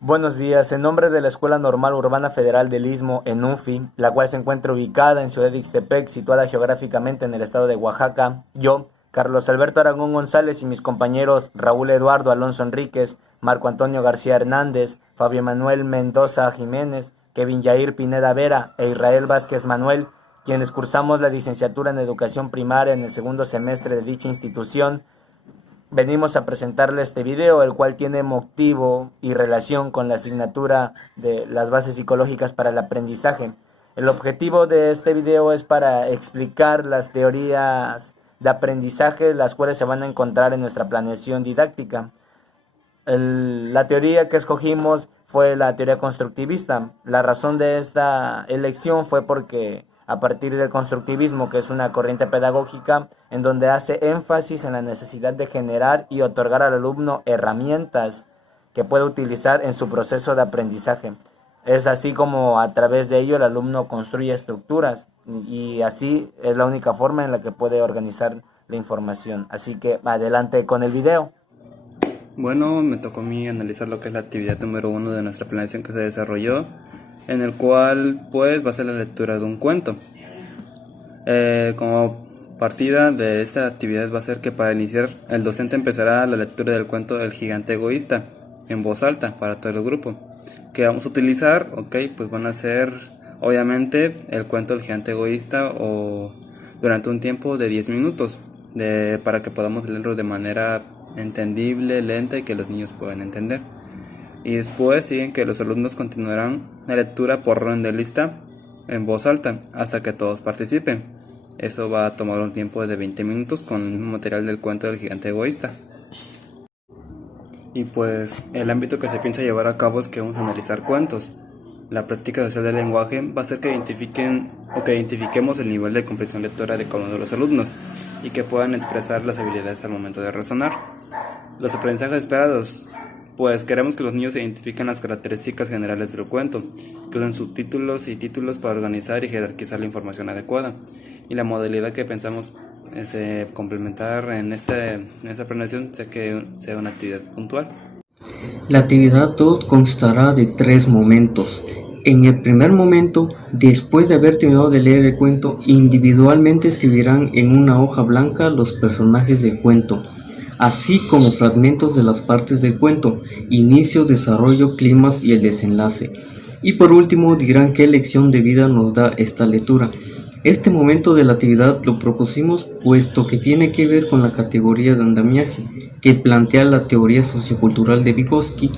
Buenos días, en nombre de la Escuela Normal Urbana Federal del Istmo, ENUFI, la cual se encuentra ubicada en Ciudad de Ixtepec, situada geográficamente en el estado de Oaxaca, yo, Carlos Alberto Aragón González y mis compañeros Raúl Eduardo Alonso Enríquez, Marco Antonio García Hernández, Fabio Manuel Mendoza Jiménez, Kevin Yair Pineda Vera e Israel Vázquez Manuel, quienes cursamos la licenciatura en Educación Primaria en el segundo semestre de dicha institución, venimos a presentarle este video, el cual tiene motivo y relación con la asignatura de las bases psicológicas para el aprendizaje. El objetivo de este video es para explicar las teorías de aprendizaje, las cuales se van a encontrar en nuestra planeación didáctica. La teoría que escogimos fue la teoría constructivista. La razón de esta elección fue porque a partir del constructivismo, que es una corriente pedagógica en donde hace énfasis en la necesidad de generar y otorgar al alumno herramientas que pueda utilizar en su proceso de aprendizaje. Es así como a través de ello el alumno construye estructuras y así es la única forma en la que puede organizar la información. Así que adelante con el video. Bueno, me tocó a mí analizar lo que es la actividad número 1 de nuestra planeación que se desarrolló, en el cual pues va a ser la lectura de un cuento. Como partida de esta actividad va a ser que para iniciar el docente empezará la lectura del cuento El gigante egoísta en voz alta para todo el grupo. Que vamos a utilizar, pues van a ser obviamente el cuento El gigante egoísta o durante un tiempo de 10 minutos para que podamos leerlo de manera entendible, lenta y que los niños puedan entender. Y después siguen que los alumnos continuarán la lectura por orden de lista en voz alta hasta que todos participen. Eso va a tomar un tiempo de 20 minutos con el mismo material del cuento del gigante egoísta. Y pues el ámbito que se piensa llevar a cabo es que vamos a analizar cuentos. La práctica social del lenguaje va a ser que identifiquemos el nivel de comprensión lectora de cada uno de los alumnos y que puedan expresar las habilidades al momento de razonar. Los aprendizajes esperados. Pues queremos que los niños identifiquen las características generales del cuento, que usen subtítulos y títulos para organizar y jerarquizar la información adecuada. Y la modalidad que pensamos complementar en esta planeación sea una actividad puntual. La actividad 2 constará de 3 momentos. En el primer momento, después de haber terminado de leer el cuento, individualmente escribirán en una hoja blanca los personajes del cuento, así como fragmentos de las partes del cuento, inicio, desarrollo, clímax y el desenlace. Y por último dirán qué lección de vida nos da esta lectura. Este momento de la actividad lo propusimos puesto que tiene que ver con la categoría de andamiaje que plantea la teoría sociocultural de Vygotsky,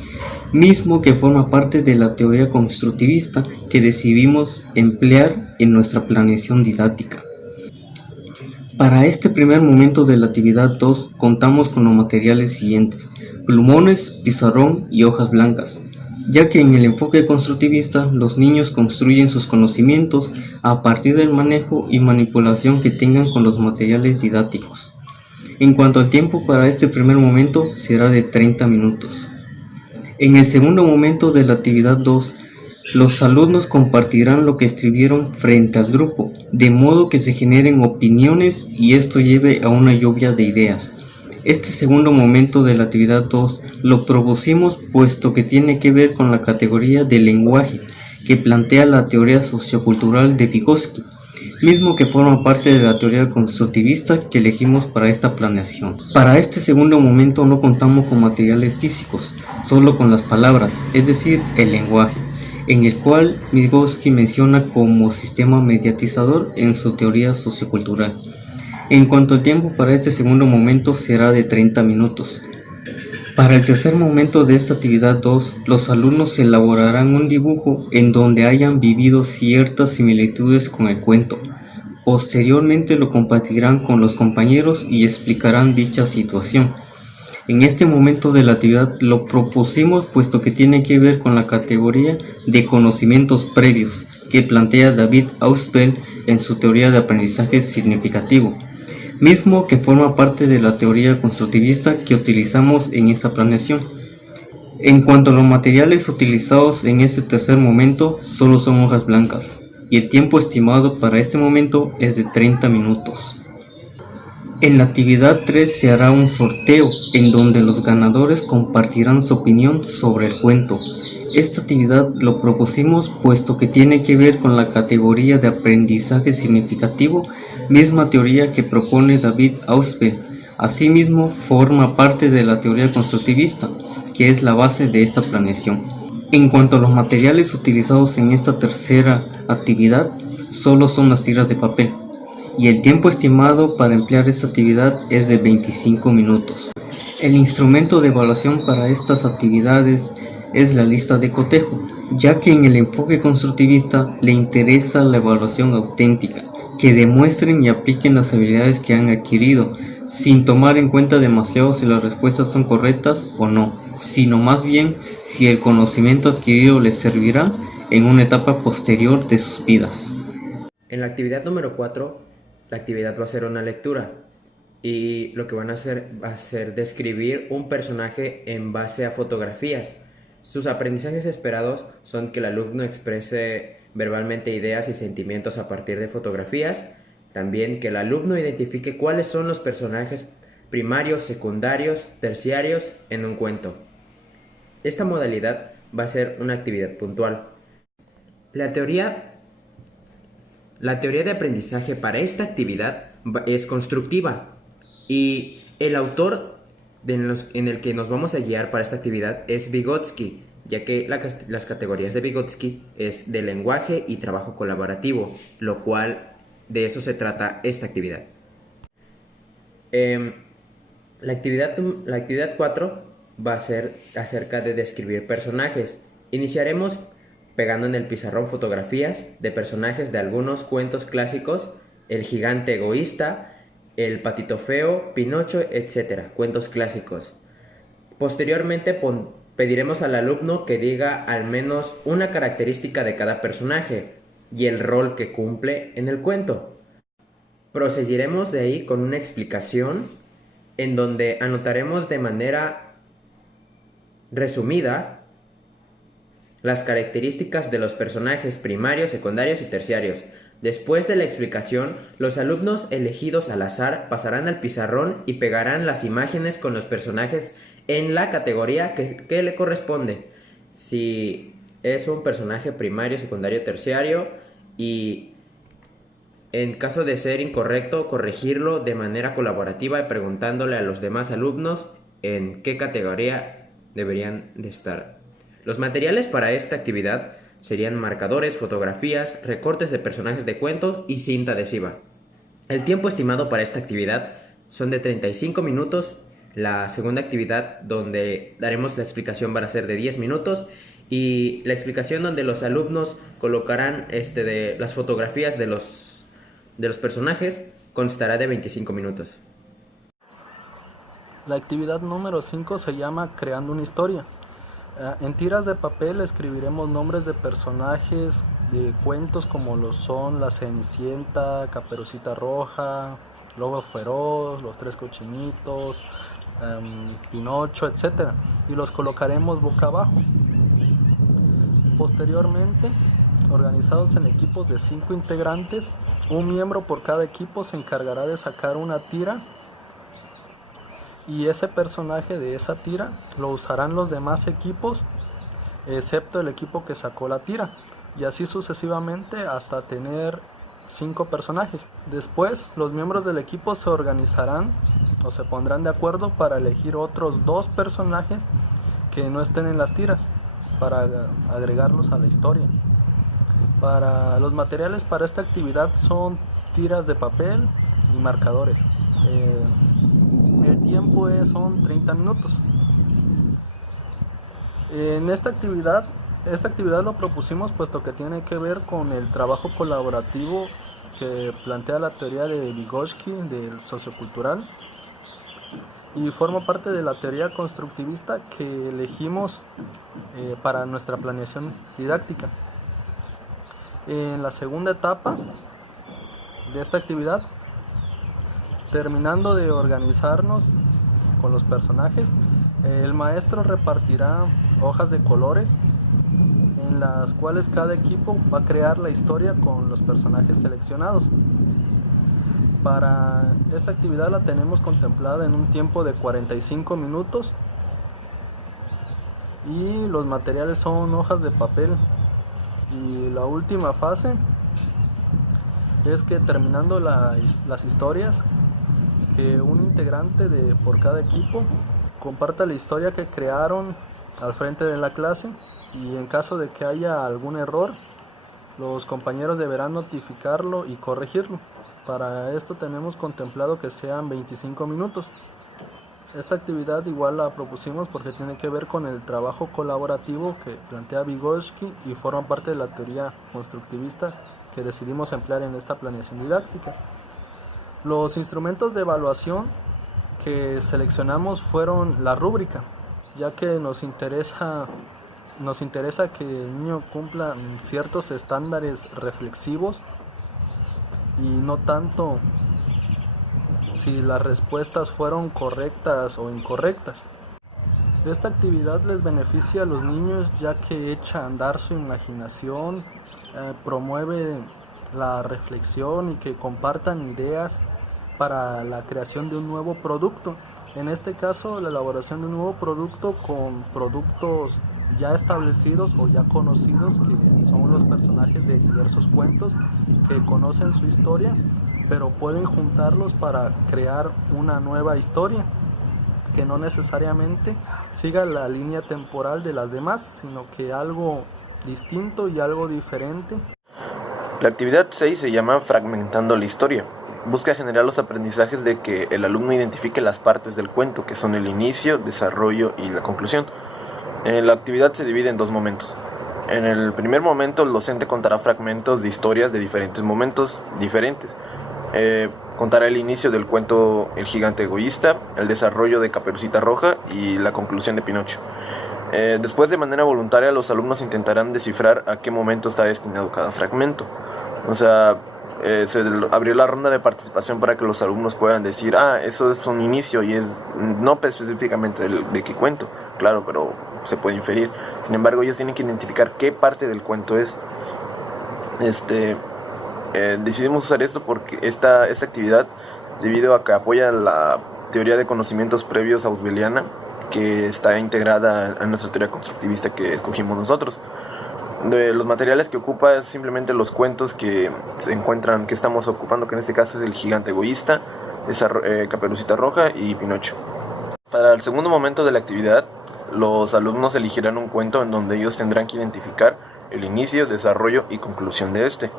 mismo que forma parte de la teoría constructivista que decidimos emplear en nuestra planeación didáctica. Para este primer momento de la actividad 2 contamos con los materiales siguientes: plumones, pizarrón y hojas blancas, ya que en el enfoque constructivista los niños construyen sus conocimientos a partir del manejo y manipulación que tengan con los materiales didácticos. En cuanto al tiempo para este primer momento será de 30 minutos. En el segundo momento de la actividad 2, los alumnos compartirán lo que escribieron frente al grupo, de modo que se generen opiniones y esto lleve a una lluvia de ideas. Este segundo momento de la actividad 2 lo propusimos puesto que tiene que ver con la categoría del lenguaje que plantea la teoría sociocultural de Vygotsky, mismo que forma parte de la teoría constructivista que elegimos para esta planeación. Para este segundo momento no contamos con materiales físicos, solo con las palabras, es decir, el lenguaje, en el cual Vygotsky menciona como sistema mediatizador en su teoría sociocultural. En cuanto al tiempo para este segundo momento será de 30 minutos. Para el tercer momento de esta actividad 2, los alumnos elaborarán un dibujo en donde hayan vivido ciertas similitudes con el cuento. Posteriormente lo compartirán con los compañeros y explicarán dicha situación. En este momento de la actividad lo propusimos puesto que tiene que ver con la categoría de conocimientos previos que plantea David Ausubel en su teoría de aprendizaje significativo, mismo que forma parte de la teoría constructivista que utilizamos en esta planeación. En cuanto a los materiales utilizados en este tercer momento, solo son hojas blancas. y el tiempo estimado para este momento es de 30 minutos. En la actividad 3 se hará un sorteo en donde los ganadores compartirán su opinión sobre el cuento. Esta actividad lo propusimos puesto que tiene que ver con la categoría de aprendizaje significativo, misma teoría que propone David Ausubel. Asimismo, forma parte de la teoría constructivista, que es la base de esta planeación. En cuanto a los materiales utilizados en esta tercera actividad, solo son las tiras de papel, y el tiempo estimado para emplear esta actividad es de 25 minutos. El instrumento de evaluación para estas actividades es la lista de cotejo, ya que en el enfoque constructivista le interesa la evaluación auténtica, que demuestren y apliquen las habilidades que han adquirido, sin tomar en cuenta demasiado si las respuestas son correctas o no, sino más bien si el conocimiento adquirido les servirá en una etapa posterior de sus vidas. En la actividad número 4, la actividad va a ser una lectura y lo que van a hacer va a ser describir un personaje en base a fotografías. Sus aprendizajes esperados son que el alumno exprese verbalmente ideas y sentimientos a partir de fotografías, también que el alumno identifique cuáles son los personajes primarios, secundarios, terciarios en un cuento. Esta modalidad va a ser una actividad puntual. La teoría de aprendizaje para esta actividad es constructiva y el autor en el que nos vamos a guiar para esta actividad es Vygotsky, ya que las categorías de Vygotsky es de lenguaje y trabajo colaborativo, lo cual de eso se trata esta actividad. La actividad 4 va a ser acerca de describir personajes. Iniciaremos pegando en el pizarrón fotografías de personajes de algunos cuentos clásicos, El gigante egoísta, El patito feo, Pinocho, etc., cuentos clásicos. Posteriormente pediremos al alumno que diga al menos una característica de cada personaje y el rol que cumple en el cuento. Proseguiremos de ahí con una explicación en donde anotaremos de manera resumida las características de los personajes primarios, secundarios y terciarios. Después de la explicación, los alumnos elegidos al azar pasarán al pizarrón y pegarán las imágenes con los personajes en la categoría que le corresponde. Si es un personaje primario, secundario, terciario, y en caso de ser incorrecto, corregirlo de manera colaborativa y preguntándole a los demás alumnos en qué categoría deberían de estar. Los materiales para esta actividad serían marcadores, fotografías, recortes de personajes de cuentos y cinta adhesiva. El tiempo estimado para esta actividad son de 35 minutos. La segunda actividad, donde daremos la explicación, va a ser de 10 minutos. Y la explicación donde los alumnos colocarán de las fotografías de los personajes constará de 25 minutos. La actividad número 5 se llama Creando una historia. En tiras de papel escribiremos nombres de personajes de cuentos como lo son La Cenicienta, Caperucita Roja, Lobo Feroz, Los Tres Cochinitos, Pinocho, etc. Y los colocaremos boca abajo. Posteriormente, organizados en equipos de 5 integrantes, un miembro por cada equipo se encargará de sacar una tira y ese personaje de esa tira lo usarán los demás equipos excepto el equipo que sacó la tira, y así sucesivamente hasta tener 5 personajes. Después los miembros del equipo se organizarán o se pondrán de acuerdo para elegir otros 2 personajes que no estén en las tiras para agregarlos a la historia. Para los materiales para esta actividad son tiras de papel y marcadores. El tiempo son 30 minutos. En esta actividad lo propusimos puesto que tiene que ver con el trabajo colaborativo que plantea la teoría de Vygotsky del sociocultural y forma parte de la teoría constructivista que elegimos para nuestra planeación didáctica. En la segunda etapa de esta actividad, terminando de organizarnos con los personajes, el maestro repartirá hojas de colores en las cuales cada equipo va a crear la historia con los personajes seleccionados. Para esta actividad la tenemos contemplada en un tiempo de 45 minutos y los materiales son hojas de papel. Y la última fase es que terminando las historias, que un integrante por cada equipo comparta la historia que crearon al frente de la clase, y en caso de que haya algún error, los compañeros deberán notificarlo y corregirlo. Para esto tenemos contemplado que sean 25 minutos. Esta actividad igual la propusimos porque tiene que ver con el trabajo colaborativo que plantea Vygotsky y forma parte de la teoría constructivista que decidimos emplear en esta planeación didáctica. Los instrumentos de evaluación que seleccionamos fueron la rúbrica, ya que nos interesa que el niño cumpla ciertos estándares reflexivos y no tanto si las respuestas fueron correctas o incorrectas. Esta actividad les beneficia a los niños ya que echa a andar su imaginación, promueve la reflexión y que compartan ideas para la creación de un nuevo producto. En este caso, la elaboración de un nuevo producto con productos ya establecidos o ya conocidos, que son los personajes de diversos cuentos que conocen su historia, pero pueden juntarlos para crear una nueva historia que no necesariamente siga la línea temporal de las demás, sino que algo distinto y algo diferente. La actividad 6 se llama Fragmentando la historia. Busca generar los aprendizajes de que el alumno identifique las partes del cuento, que son el inicio, desarrollo y la conclusión. La actividad se divide en dos momentos. En el primer momento, el docente contará fragmentos de historias de diferentes momentos diferentes. Contará el inicio del cuento El gigante egoísta, el desarrollo de Caperucita Roja y la conclusión de Pinocho. Después, de manera voluntaria, los alumnos intentarán descifrar a qué momento está destinado cada fragmento. O sea, se abrió la ronda de participación para que los alumnos puedan decir, eso es un inicio y es no específicamente de qué cuento, claro, pero se puede inferir. Sin embargo, ellos tienen que identificar qué parte del cuento es. Decidimos usar esto porque esta actividad, debido a que apoya la teoría de conocimientos previos auswelliana, que está integrada en nuestra teoría constructivista que escogimos nosotros. De los materiales que ocupa es simplemente los cuentos que se encuentran, que estamos ocupando, que en este caso es El gigante egoísta, Caperucita Roja y Pinocho. Para el segundo momento de la actividad, los alumnos elegirán un cuento en donde ellos tendrán que identificar el inicio, desarrollo y conclusión de este,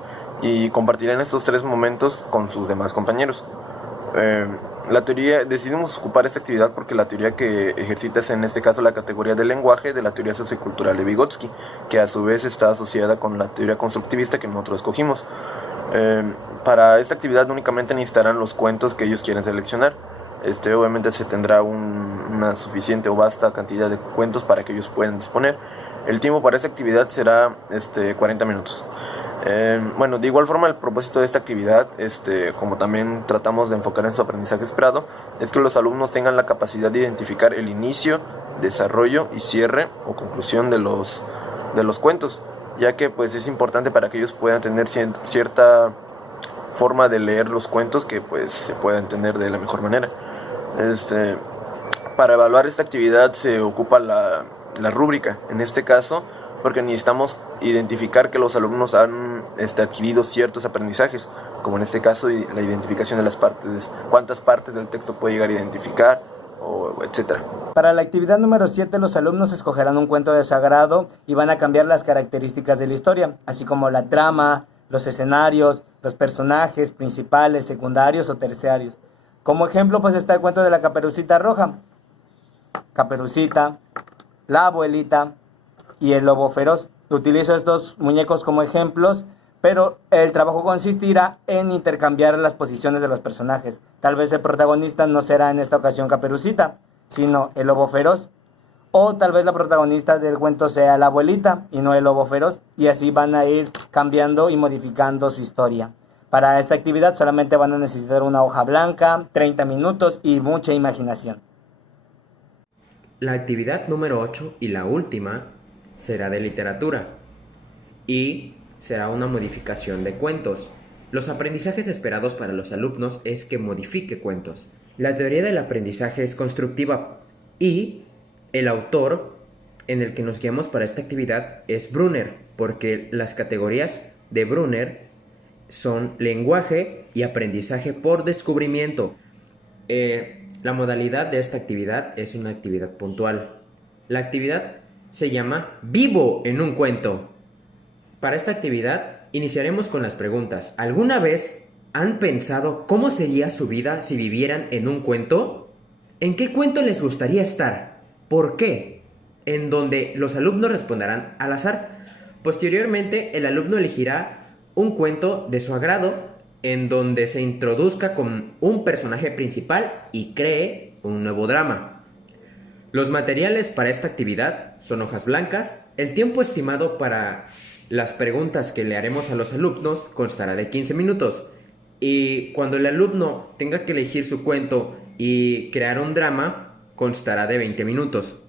y compartirán estos tres momentos con sus demás compañeros. Decidimos ocupar esta actividad porque la teoría que ejercita es en este caso la categoría del lenguaje de la teoría sociocultural de Vygotsky, que a su vez está asociada con la teoría constructivista que nosotros escogimos. Para esta actividad únicamente necesitarán los cuentos que ellos quieren seleccionar. Obviamente se tendrá una suficiente o vasta cantidad de cuentos para que ellos puedan disponer. El tiempo para esta actividad será 40 minutos. De igual forma, el propósito de esta actividad, como también tratamos de enfocar en su aprendizaje esperado, es que los alumnos tengan la capacidad de identificar el inicio, desarrollo y cierre o conclusión de los cuentos, ya que pues es importante para que ellos puedan tener cierta forma de leer los cuentos que pues se pueda entender de la mejor manera. Para evaluar esta actividad se ocupa la rúbrica, en este caso, porque necesitamos identificar que los alumnos han adquirido ciertos aprendizajes, como en este caso la identificación de las partes, cuántas partes del texto puede llegar a identificar, etc. Para la actividad número 7, los alumnos escogerán un cuento de sagrado y van a cambiar las características de la historia, así como la trama, los escenarios, los personajes principales, secundarios o terciarios. Como ejemplo, pues está el cuento de la Caperucita Roja. Caperucita, la abuelita y el lobo feroz. Utilizo estos muñecos como ejemplos, pero el trabajo consistirá en intercambiar las posiciones de los personajes. Tal vez el protagonista no será en esta ocasión Caperucita, sino el lobo feroz. O tal vez la protagonista del cuento sea la abuelita y no el lobo feroz. Y así van a ir cambiando y modificando su historia. Para esta actividad solamente van a necesitar una hoja blanca, 30 minutos y mucha imaginación. La actividad número 8 y la última será de literatura. y será una modificación de cuentos. Los aprendizajes esperados para los alumnos es que modifique cuentos. La teoría del aprendizaje es constructiva y el autor en el que nos guiamos para esta actividad es Brunner, porque las categorías de Brunner son lenguaje y aprendizaje por descubrimiento. La modalidad de esta actividad es una actividad puntual. La actividad se llama Vivo en un cuento. Para esta actividad iniciaremos con las preguntas. ¿Alguna vez han pensado cómo sería su vida si vivieran en un cuento? ¿En qué cuento les gustaría estar? ¿Por qué? En donde los alumnos responderán al azar. Posteriormente, el alumno elegirá un cuento de su agrado en donde se introduzca con un personaje principal y cree un nuevo drama. Los materiales para esta actividad son hojas blancas. El tiempo estimado para las preguntas que le haremos a los alumnos constará de 15 minutos. Y cuando el alumno tenga que elegir su cuento y crear un drama, constará de 20 minutos.